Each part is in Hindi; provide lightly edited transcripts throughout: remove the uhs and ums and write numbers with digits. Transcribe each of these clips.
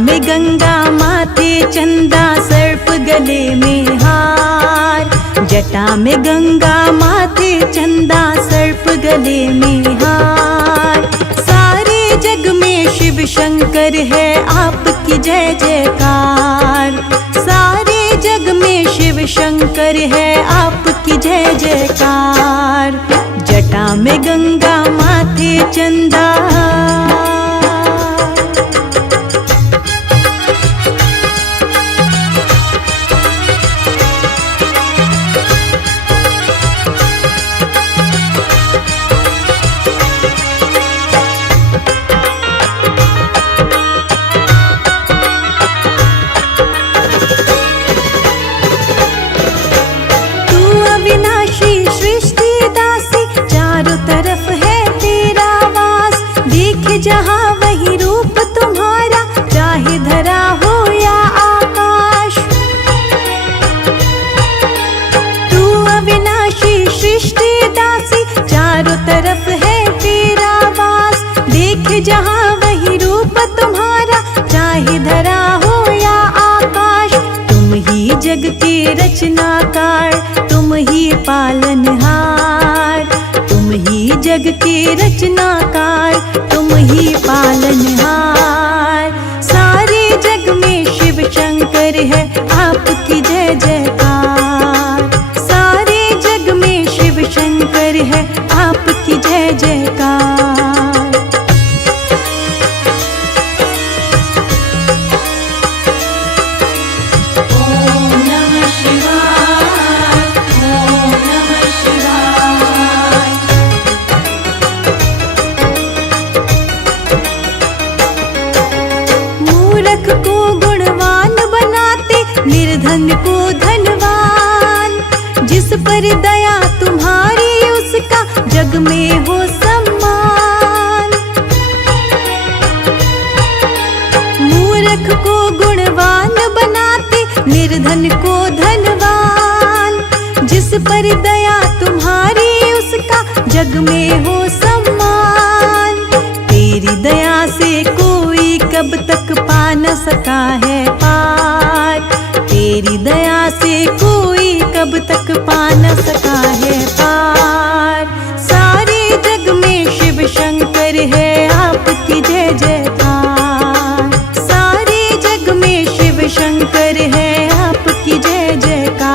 में गंगा माथे चंदा सर्प गले में हार, जटा में गंगा माथे चंदा सर्प गले में हार। सारे जग में शिव शंकर है आपकी जय जयकार, सारे जग में शिव शंकर है आपकी जय जयकार। जटा में गंगा माथे चंदा जहाँ वही रूप तुम्हारा, चाहे धरा हो या आकाश। तू अविनाशी सृष्टि दासी, चारों तरफ है तेरा वास। देख जहाँ वही रूप तुम्हारा, चाहे धरा हो या आकाश। तुम ही जग के रचनाकार, तुम ही पालनहार, तुम ही जग के रचनाकार, तुम ही पालनहार। सारे जग में शिव शंकर है आपकी जय जयकार, सारे जग में शिव शंकर है आपकी जय जयकार। ओम नमः शिवाय, ओम नमः शिवाय। मूर्ख को गुणवान बनाते, निर्धन को धनवान। जिस पर दया तुम्हारी उसका जग में हो सम्मान। मूर्ख को गुणवान बनाते, धन को धनवान, जिस पर दया तुम्हारी उसका जग में हो सम्मान। तेरी दया से कोई कब तक पा न सका है पार, तेरी दया से कोई कब तक पा न सका है पार। सारे जग में शिव शंकर है आपकी जय जयकार, सारे जग में शिव शंकर है आपकी जय जयकार।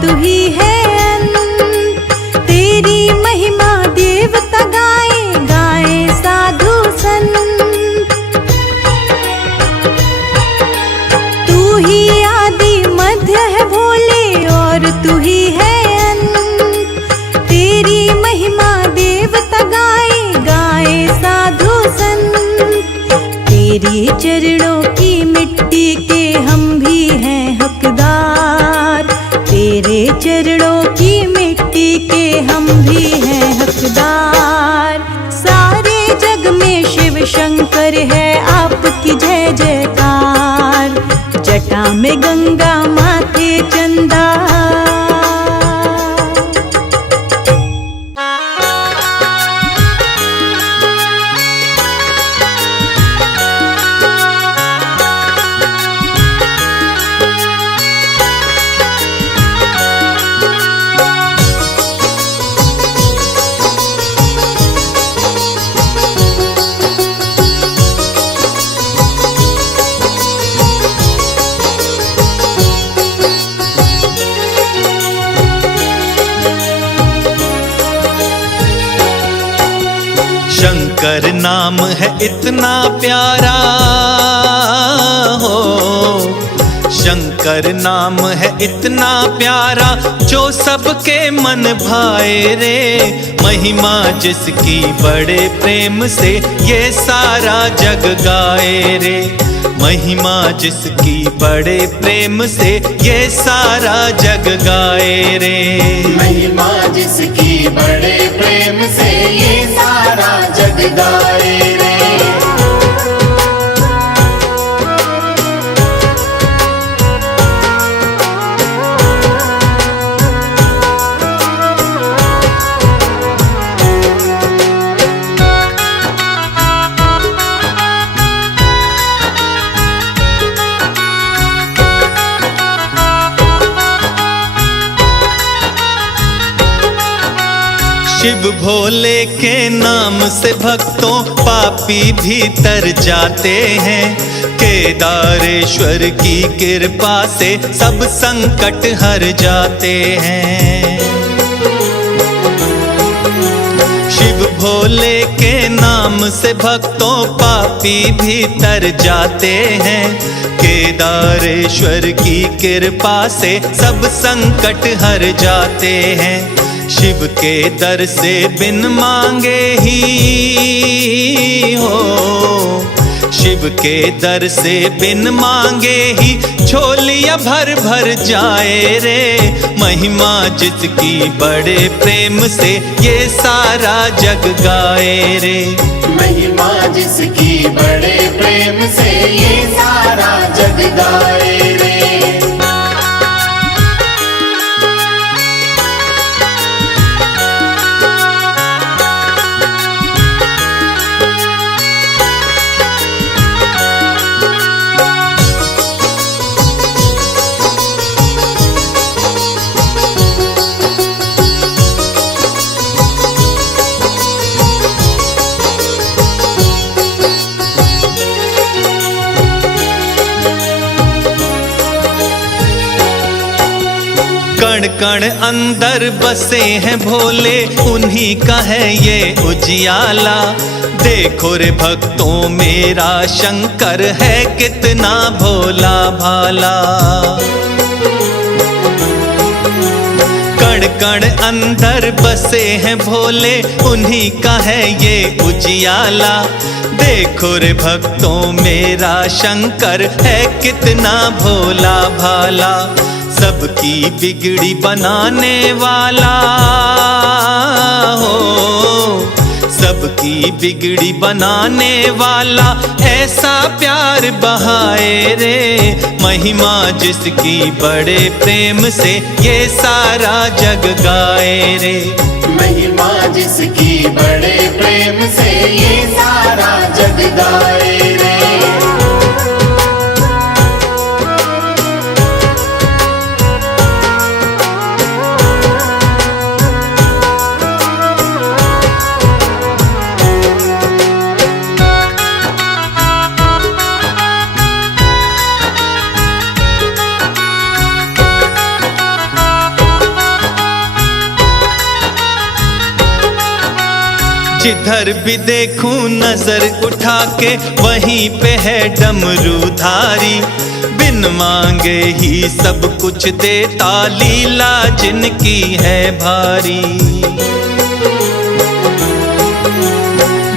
तू ही है अंत, तेरी महिमा देवता गाए गाए साधु संत। तू ही आदि मध्य है भोले और तू ही है अंत, तेरी महिमा देवता गाए गाए साधु संत। तेरी चरणों की मिट्टी के हम भी हैं हकदार, तेरे चरणों की मिट्टी के हम भी हैं हकदार। सारे जग में शिव शंकर है आपकी जय जयकार, जटा में गंगा माथे चंदा। शंकर नाम है इतना प्यारा हो, शंकर नाम है इतना प्यारा जो सबके मन भाए रे। महिमा जिसकी बड़े प्रेम से ये सारा जग गाए रे, महिमा जिसकी बड़े प्रेम से ये सारा जग गाए रे। महिमा जिसकी बड़े प्रेम से ये सारा जग गाए रे। शिव भोले के नाम से भक्तों पापी भी तर जाते हैं, केदारेश्वर की कृपा से सब संकट हर जाते हैं। शिव भोले के नाम से भक्तों पापी भी तर जाते हैं, केदारेश्वर की कृपा से सब संकट हर जाते हैं। शिव के दर से बिन मांगे ही हो, शिव के दर से बिन मांगे ही झोलियां भर भर जाए रे। महिमा जिसकी बड़े प्रेम से ये सारा जग गाए रे। महिमा जिसकी बड़े प्रेम से ये सारा जग गाए रे। कण कण अंदर बसे हैं भोले, उन्हीं का है ये उजियाला। देखो रे भक्तों मेरा शंकर है कितना भोला भाला। कण कण अंदर बसे हैं भोले, उन्हीं का है ये उजियाला। देखो रे भक्तों मेरा शंकर है कितना भोला भाला, सबकी बिगड़ी बनाने वाला हो, सबकी बिगड़ी बनाने वाला। ऐसा प्यार बहाए रे, महिमा जिसकी बड़े प्रेम से ये सारा जग गाए रे। महिमा जिसकी बड़े प्रेम से ये सारा जग गाए रे। जिधर भी देखूं नजर उठा के वहीं पे है डमरूधारी, बिन मांगे ही सब कुछ देता, लीला जिनकी है भारी।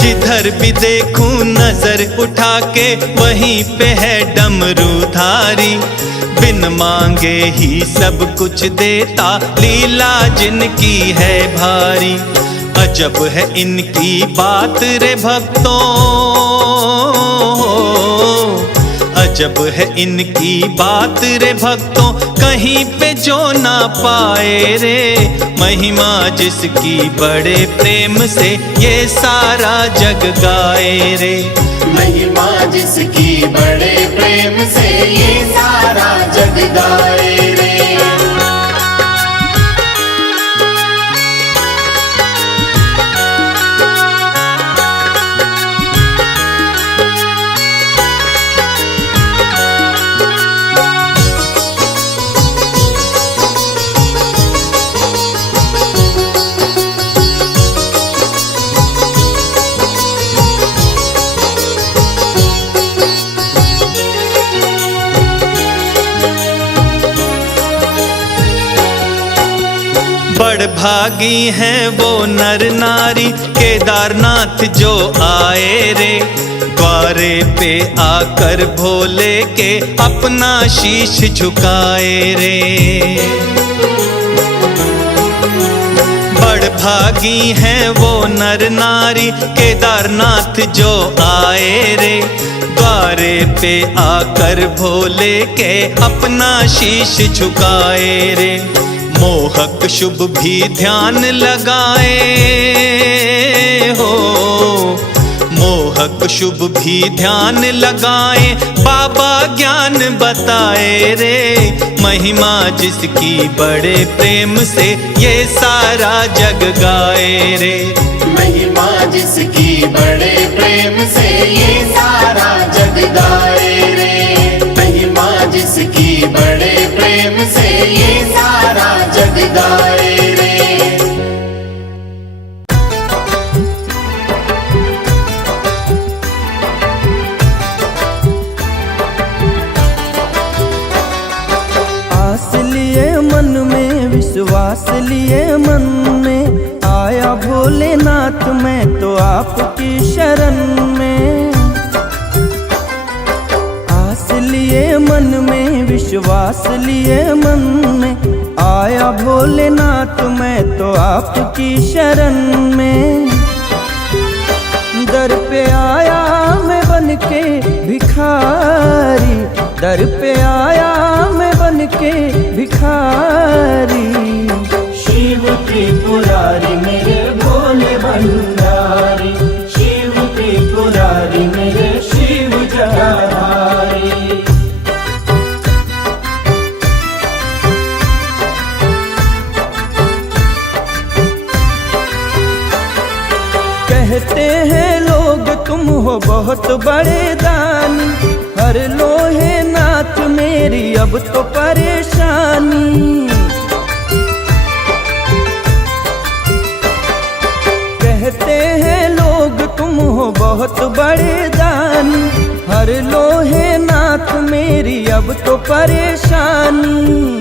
जिधर भी देखूं नजर उठा के वहीं पे है डमरूधारी, बिन मांगे ही सब कुछ देता, लीला जिनकी है भारी। अजब है इनकी बात रे भक्तों, अजब है इनकी बात रे भक्तों, कहीं पे जो ना पाए रे। महिमा जिसकी बड़े प्रेम से ये सारा जग गाए रे। महिमा जिसकी बड़े प्रेम से ये सारा जग गाए रे। भागी हैं वो नर नारी, केदारनाथ जो आए रे। द्वारे पे आकर भोले के अपना शीश झुकाए रे। बड़ भागी हैं वो नर नारी, केदारनाथ जो आए रे। द्वारे पे आकर भोले के अपना शीश झुकाए रे। मोहक शुभ भी ध्यान लगाए हो, मोहक शुभ भी ध्यान लगाए, बाबा ज्ञान बताए रे। महिमा जिसकी बड़े प्रेम से ये सारा जग गाए रे। महिमा जिसकी बड़े प्रेम से ये सारा जग गाए रे। महिमा जिसकी बड़े प्रेम से ये सारा जग गाए रे। आस लिए मन में, विश्वास लिए मन में, आया भोलेनाथ मैं तो आपकी शरण में। आस लिए मन में, विश्वास लिए मन में, आया भोलेनाथ मैं तो आपकी शरण में। दर पे आया मैं बन के भिखारी, दर पे आया मैं बन के भिखारी। शिव त्रिपुरारी मेरे भोले भंडारी, शिव त्रिपुरारी मेरे शिव जटाधारी। कहते हैं लोग तुम हो बहुत बड़े दानी, हर लोहे नाथ मेरी अब तो परेशानी। कहते हैं लोग तुम हो बहुत बड़े दानी, हर लोहे नाथ मेरी अब तो परेशानी।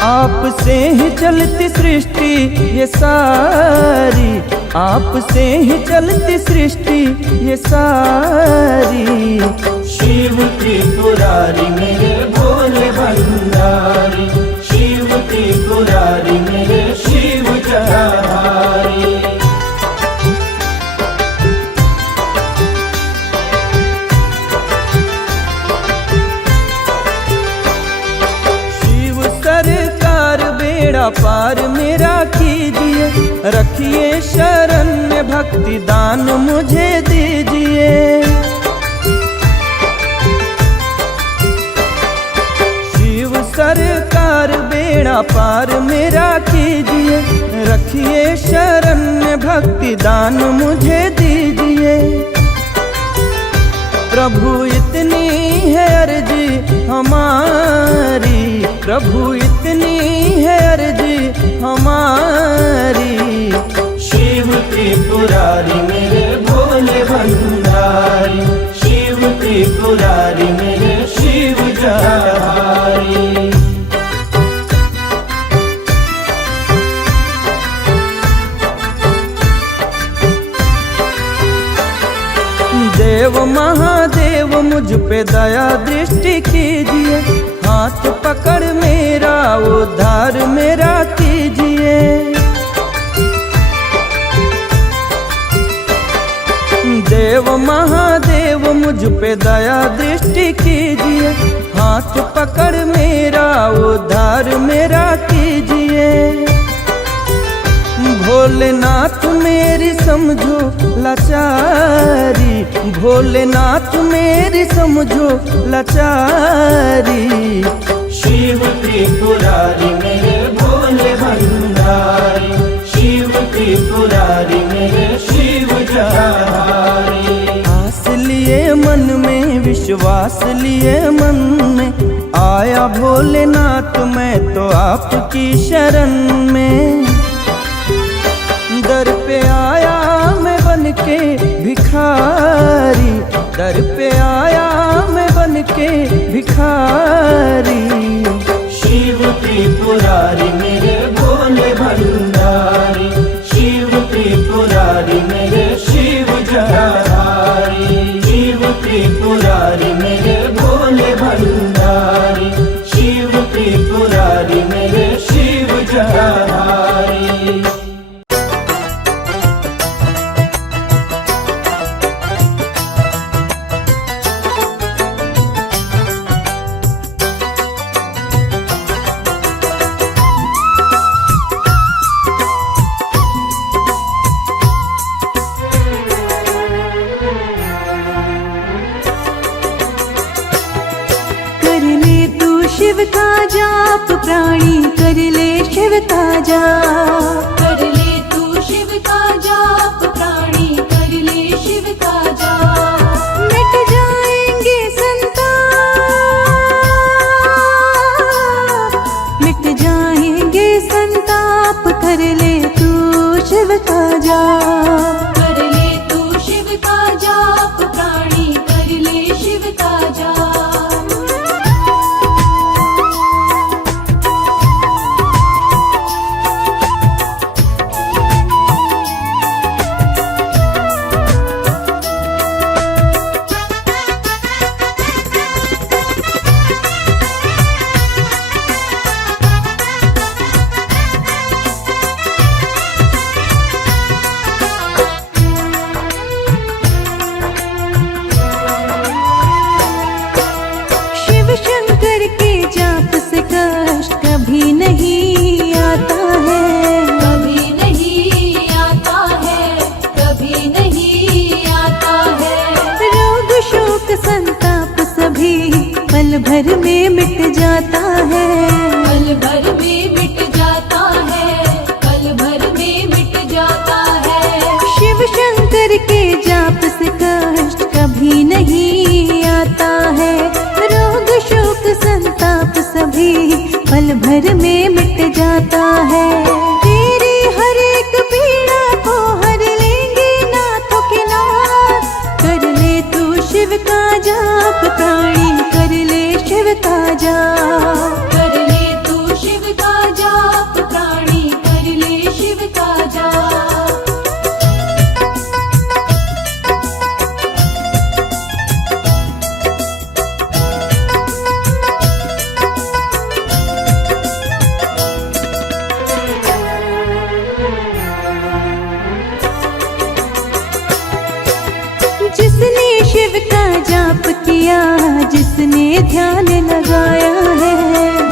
आपसे ही चलती सृष्टि ये सारी, आपसे ही चलती सृष्टि ये सारी। शिव त्रिपुरारी मेरे भोले भंडारी, शिव त्रिपुरारी मेरे शिव जटाधारी। सरकार बेड़ा पार मेरा कीजिए, रखिए शरण में भक्ति दान मुझे दीजिए। शिव सरकार बेड़ा पार मेरा कीजिए, रखिए शरण में भक्ति दान मुझे दीजिए। प्रभु इतनी है अर्जी हमारी, प्रभु इतनी है अर्जी हमारी। शिव त्रिपुरारी मेरे भोले भंडारी, शिव त्रिपुरारी मेरे शिव जटाधारी। देव महादेव मुझ पे दया दृष्टि कीजिए, हाथ पकड़ मेरा उद्धार मेरा कीजिए। देव महादेव मुझ पे दया दृष्टि कीजिए, हाथ पकड़ मेरा उद्धार मेरा कीजिए। भोलेनाथ मेरी समझो लाचारी, भोलेनाथ मेरी समझो लाचारी। शिव त्रिपुरारी मेरे भोले भंडारी, शिव त्रिपुरारी मेरे शिव जटाधारी। आस लिए मन में विश्वास लिए मन में, आया भोलेनाथ मैं तो आपकी शरण में। दर पे आया मैं बन के भिखारी, दर पे आया मैं बन के भिखारी। शिव त्रिपुरारी मेरे भोले भंडारी, शिव त्रिपुरारी मेरे शिव जटाधारी। शिव त्रिपुरारी मेरे भोले भंडारी, शिव त्रिपुरारी मेरे शिव जटाधारी। शिव का जाप प्राणी कर ले शिव का जाप, कर ले तू शिव का जाप प्राणी कर ले शिव का जाप। मिट जाएंगे संताप, मिट जाएंगे संताप, कर ले तू शिव का जाप, कर ले तू शिव का जाप प्राणी कर ले शिव का जाप। भर में मिट जाता है, पल भर में मिट जाता है, पल भर में मिट जाता है। शिव शंकर के जाप से कष्ट कभी नहीं आता है, रोग शोक संताप सभी पल भर में मिट जाता है। तेरी हर एक पीड़ा को हर लेंगे नाथों के नाथ, कर ले तू शिव का जाप प्राणी कर ले शिव का जाप, कर ले तू शिव का किया जिसने ध्यान लगाया है,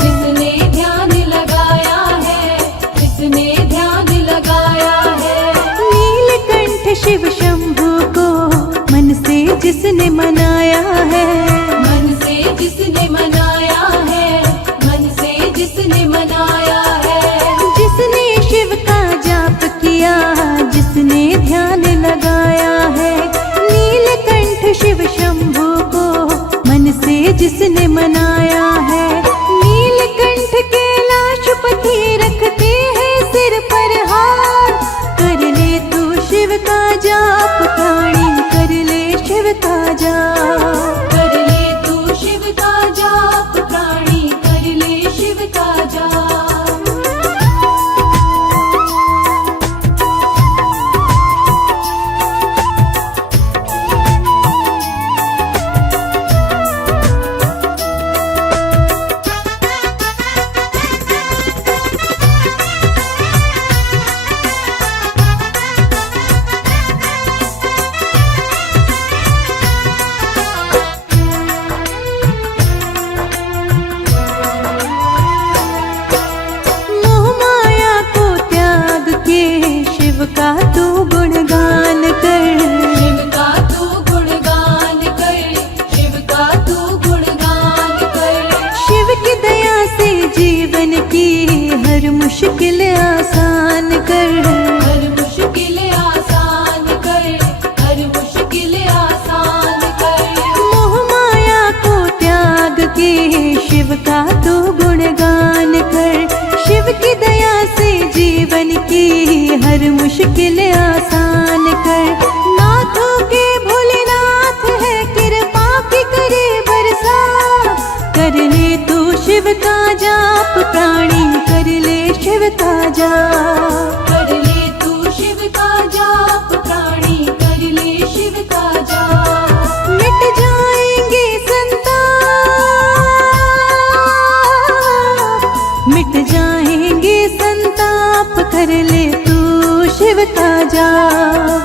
जिसने ध्यान लगाया है, जिसने ध्यान लगाया है। नीलकंठ शिव शंभू को मन से जिसने मनाया है, मन से जिसने मनाया है, मन से जिसने मनाया है। जिसने शिव का जाप किया जिसने ध्यान लगाया है, नीलकंठ शिव शंभू को मन से जिसने मनाया है। नीलकंठ कैलाशपति रखते हैं सिर पर हाथ, कर ले तू शिव का जाप प्राणी, कर ले शिव का जाप। कर ले तू शिव का जाप प्राणी, कर ले शिव का जाप। मोह माया को त्याग के शिव का तू गुणगान कर, शिव का तू गुणगान कर, शिव का तू गुणगान कर। शिव की दया से जीवन की हर मुश्किल आसान कर, हर मुश्किल आसान कर, हर मुश्किल आसान कर। मोह माया को त्याग के शिव का तू गुणगान कर, शिव की दया से जीवन की हर मुश्किल आसान कर। नाथों के भोलेनाथ है कृपा की करे बरसा, कर ले तू शिव का जाप प्राणी, कर ले शिव का जाप। कर ले तू शिव का जाप प्राणी, कर ले शिव का जाप। मिट जाएंगे संताप, मिट जाएंगे संताप, कर ले तू शिव का जाप।